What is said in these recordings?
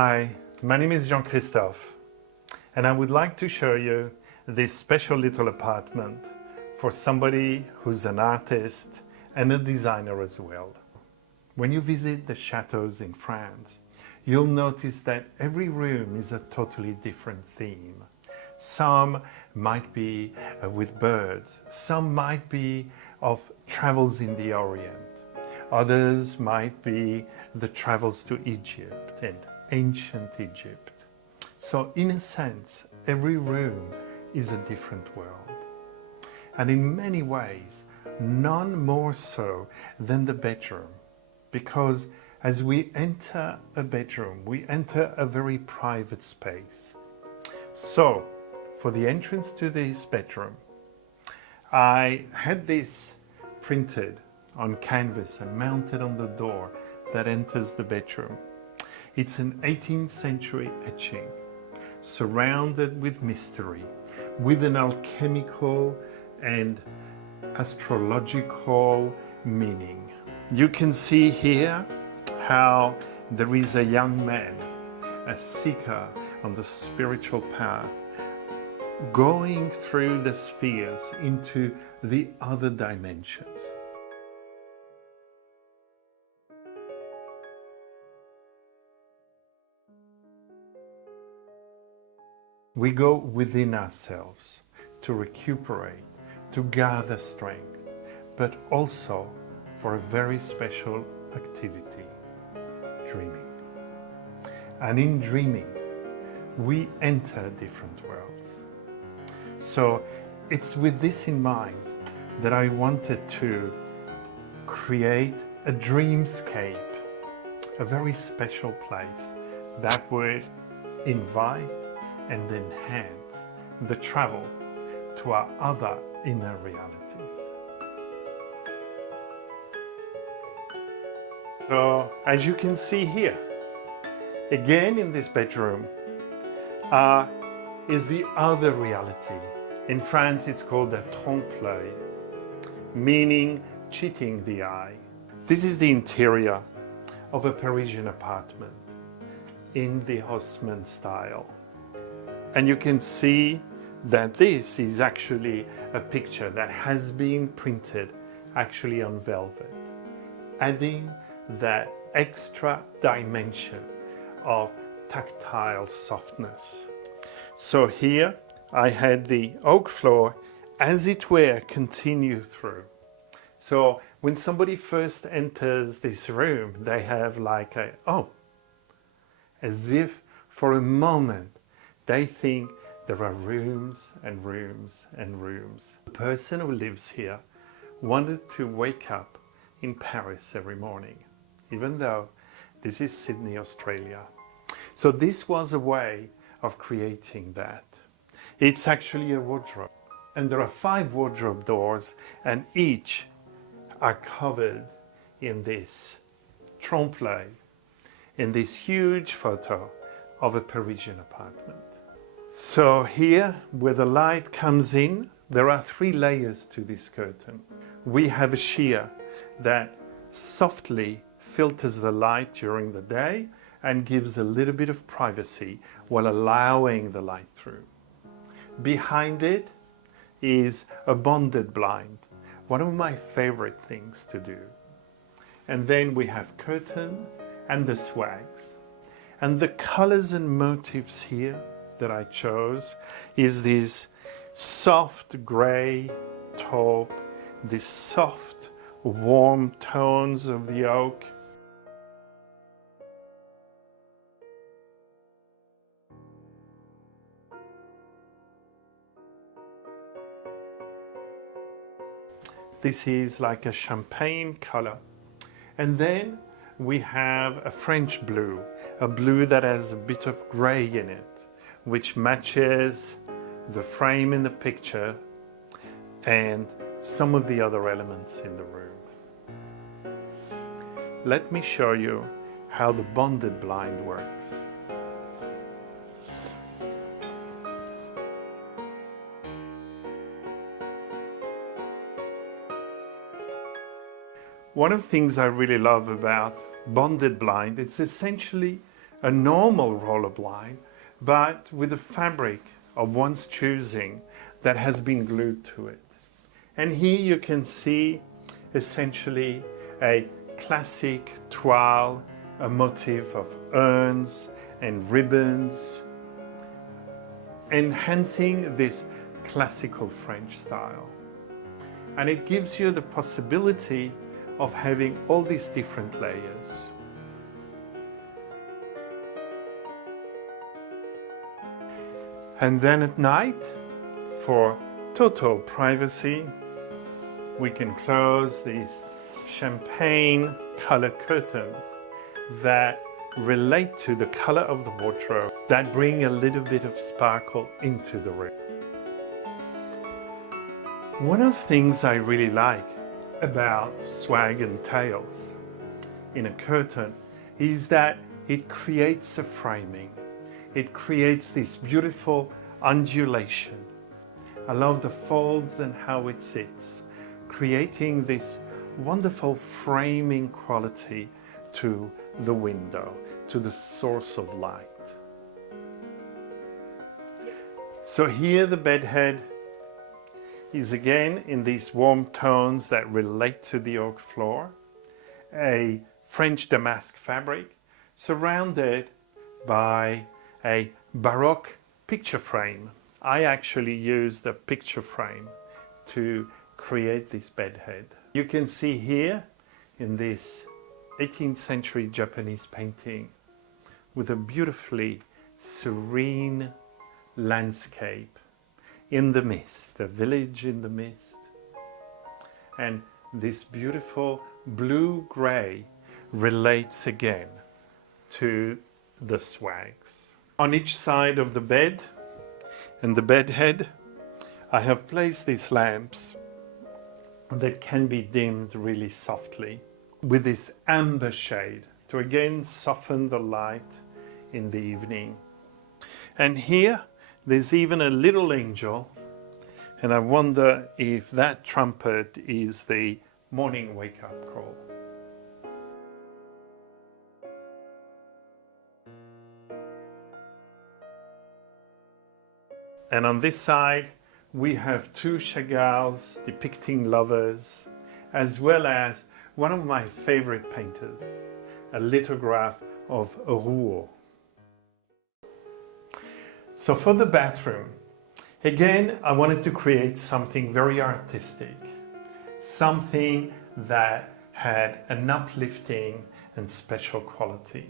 Hi, my name is Christophe, and I would like to show you this special little apartment for somebody who's an artist and a designer as well. When you visit the chateaus in France, you'll notice that every room is a totally different theme. Some might be with birds, some might be of travels in the Orient, others might be the travels to Egypt and ancient Egypt. So in a sense, every room is a different world. And in many ways, none more so than the bedroom, because as we enter a bedroom, we enter a very private space. So, for the entrance to this bedroom, I had this printed on canvas and mounted on the door that enters the bedroom. It's an 18th century etching, surrounded with mystery, with an alchemical and astrological meaning. You can see here how there is a young man, a seeker on the spiritual path, going through the spheres into the other dimensions. We go within ourselves to recuperate, to gather strength, but also for a very special activity, dreaming. And in dreaming, we enter different worlds. So it's with this in mind that I wanted to create a dreamscape, a very special place that would invite and enhance the travel to our other inner realities. So, as you can see here, again in this bedroom, is the other reality. In France, it's called a trompe-l'œil, meaning cheating the eye. This is the interior of a Parisian apartment in the Haussmann style. And you can see that this is actually a picture that has been printed actually on velvet, adding that extra dimension of tactile softness. So here I had the oak floor, as it were, continue through. So when somebody first enters this room, they have like a, oh, as if for a moment they think there are rooms and rooms and rooms. The person who lives here wanted to wake up in Paris every morning, even though this is Sydney, Australia. So this was a way of creating that. It's actually a wardrobe. And there are 5 wardrobe doors, and each are covered in this trompe-l'œil, in this huge photo of a Parisian apartment. So here, where the light comes in, there are 3 layers to this curtain. We have a sheer that softly filters the light during the day and gives a little bit of privacy while allowing the light through. Behind it is a bonded blind, one of my favorite things to do. And then we have curtain and the swags. And the colors and motifs here that I chose is this soft gray taupe, this soft warm tones of the oak. This is like a champagne color. And then we have a French blue, a blue that has a bit of gray in it, which matches the frame in the picture and some of the other elements in the room. Let me show you how the bonded blind works. One of the things I really love about bonded blind, it's essentially a normal roller blind, but with a fabric of one's choosing that has been glued to it. And here you can see essentially a classic toile, a motif of urns and ribbons, enhancing this classical French style. And it gives you the possibility of having all these different layers. And then at night, for total privacy, we can close these champagne color curtains that relate to the color of the wardrobe, that bring a little bit of sparkle into the room. One of the things I really like about swag and tails in a curtain is that it creates a framing. It creates this beautiful undulation. I love the folds and how it sits, creating this wonderful framing quality to the window, to the source of light. So here the bedhead is again in these warm tones that relate to the oak floor, a French damask fabric surrounded by a Baroque picture frame. I actually used a picture frame to create this bedhead. You can see here in this 18th century Japanese painting with a beautifully serene landscape in the mist, a village in the mist, and this beautiful blue-gray relates again to the swags. On each side of the bed and the bed head, I have placed these lamps that can be dimmed really softly with this amber shade to again soften the light in the evening. And here there's even a little angel, and I wonder if that trumpet is the morning wake-up call. And on this side, we have two Chagalls depicting lovers, as well as one of my favorite painters, a lithograph of Rouault. So for the bathroom, again, I wanted to create something very artistic, something that had an uplifting and special quality.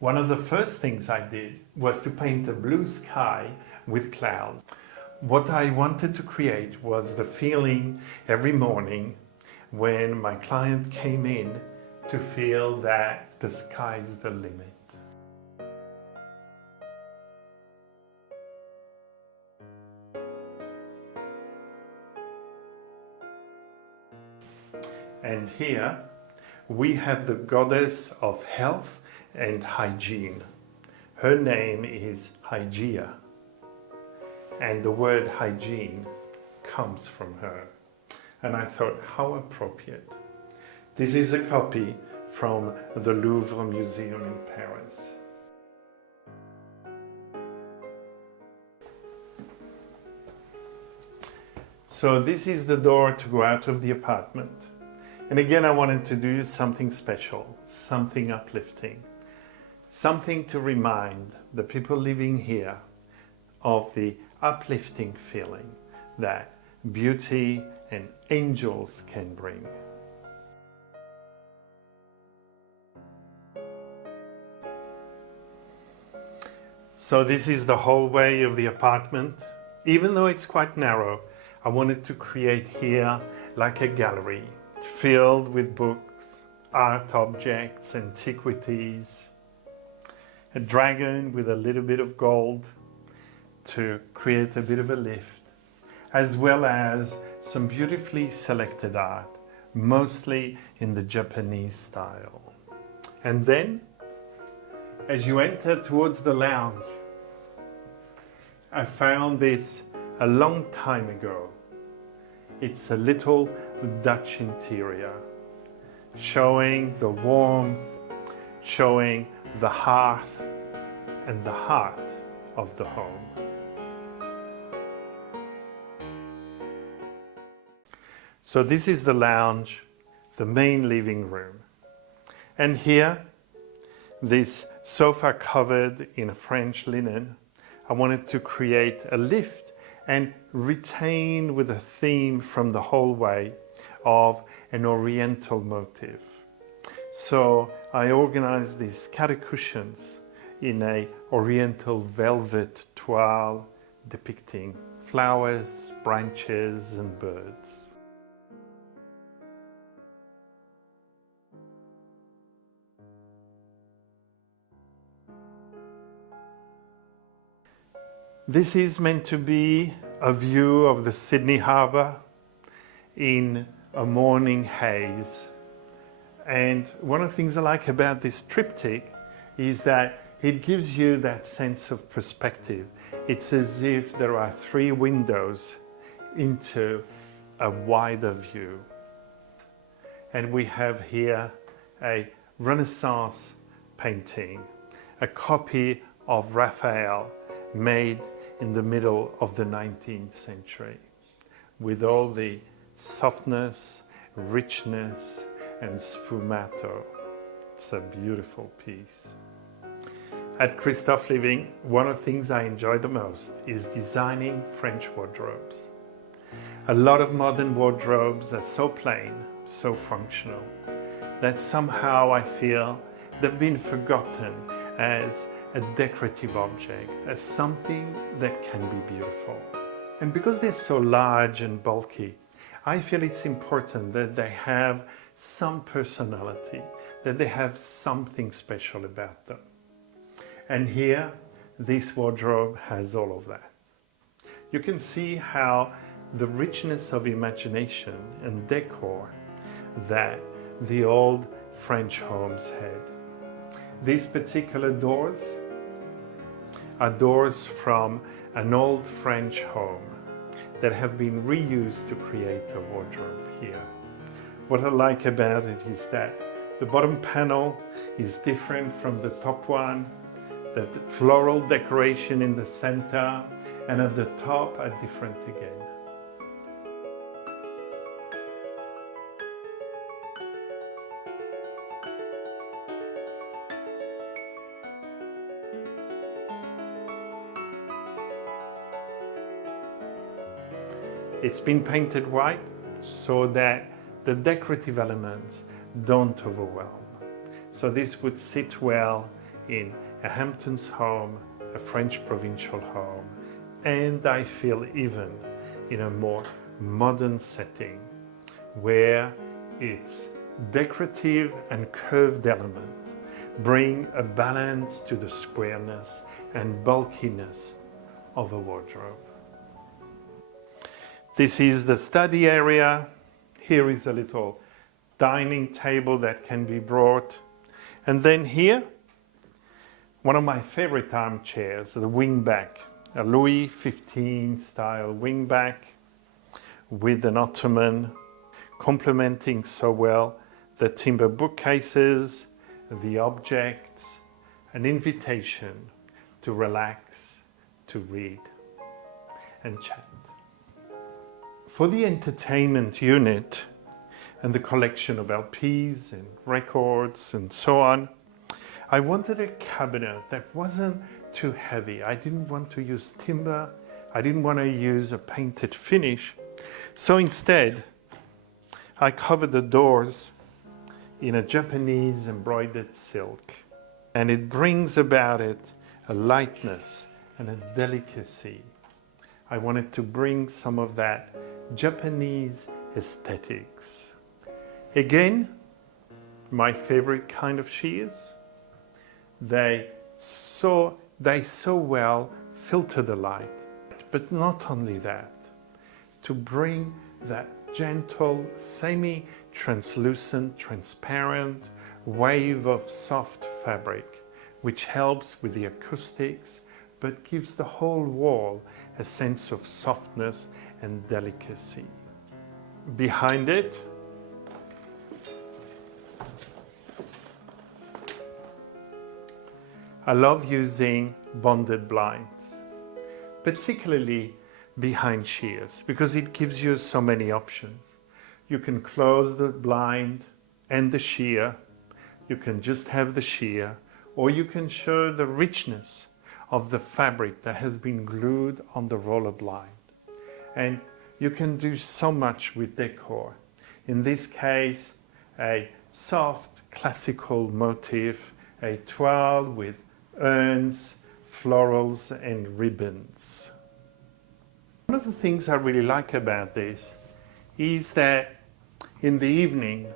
One of the first things I did was to paint a blue sky with clouds. What I wanted to create was the feeling every morning when my client came in to feel that the sky's the limit. And here we have the goddess of health and hygiene. Her name is Hygeia, and the word hygiene comes from her. And I thought, how appropriate. This is a copy from the Louvre Museum in Paris. So this is the door to go out of the apartment. And again, I wanted to do something special, something uplifting, something to remind the people living here of the uplifting feeling that beauty and angels can bring. So this is the hallway of the apartment. Even though it's quite narrow, I wanted to create here like a gallery filled with books, art objects, antiquities, a dragon with a little bit of gold to create a bit of a lift, as well as some beautifully selected art, mostly in the Japanese style. And then, as you enter towards the lounge, I found this a long time ago. It's a little Dutch interior, showing the warmth, showing the hearth and the heart of the home. So this is the lounge, the main living room. And here, this sofa covered in a French linen, I wanted to create a lift and retain with a theme from the hallway of an oriental motif. So I organized these catacushions in a oriental velvet toile depicting flowers, branches and birds. This is meant to be a view of the Sydney Harbour in a morning haze. And one of the things I like about this triptych is that it gives you that sense of perspective. It's as if there are 3 windows into a wider view. And we have here a Renaissance painting, a copy of Raphael made in the middle of the 19th century, with all the softness, richness, and sfumato. It's a beautiful piece. At Christophe Living, one of the things I enjoy the most is designing French wardrobes. A lot of modern wardrobes are so plain, so functional, that somehow I feel they've been forgotten as a decorative object, as something that can be beautiful. And because they're so large and bulky, I feel it's important that they have some personality, that they have something special about them. And here, this wardrobe has all of that. You can see how the richness of imagination and decor that the old French homes had. These particular doors are doors from an old French home that have been reused to create a wardrobe here. What I like about it is that the bottom panel is different from the top one, that the floral decoration in the center and at the top are different again. It's been painted white so that the decorative elements don't overwhelm. So this would sit well in a Hamptons home, a French provincial home, and I feel even in a more modern setting where its decorative and curved element bring a balance to the squareness and bulkiness of a wardrobe. This is the study area. Here is a little dining table that can be brought. And then here, one of my favorite armchairs, the wingback, a Louis XV style wingback with an ottoman, complementing so well the timber bookcases, the objects, an invitation to relax, to read and chat. For the entertainment unit and the collection of LPs and records and so on, I wanted a cabinet that wasn't too heavy. I didn't want to use timber. I didn't want to use a painted finish. So instead, I covered the doors in a Japanese embroidered silk. And it brings about it a lightness and a delicacy. I wanted to bring some of that Japanese aesthetics. Again, my favorite kind of shears. They so well filter the light, but not only that, to bring that gentle, semi-translucent, transparent wave of soft fabric, which helps with the acoustics, but gives the whole wall a sense of softness and delicacy. Behind it, I love using bonded blinds, particularly behind shears, because it gives you so many options. You can close the blind and the sheer, you can just have the sheer, or you can show the richness of the fabric that has been glued on the roller blind. And you can do so much with decor. In this case, a soft classical motif, a toile with urns, florals and ribbons. One of the things I really like about this is that in the evening,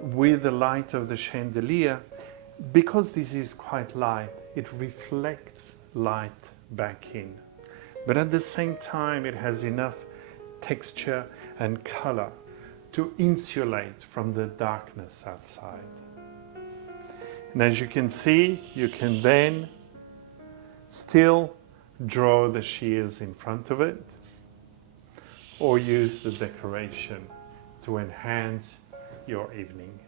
with the light of the chandelier, because this is quite light, it reflects light back in. But at the same time, it has enough texture and color to insulate from the darkness outside. And as you can see, you can then still draw the shears in front of it, or use the decoration to enhance your evening.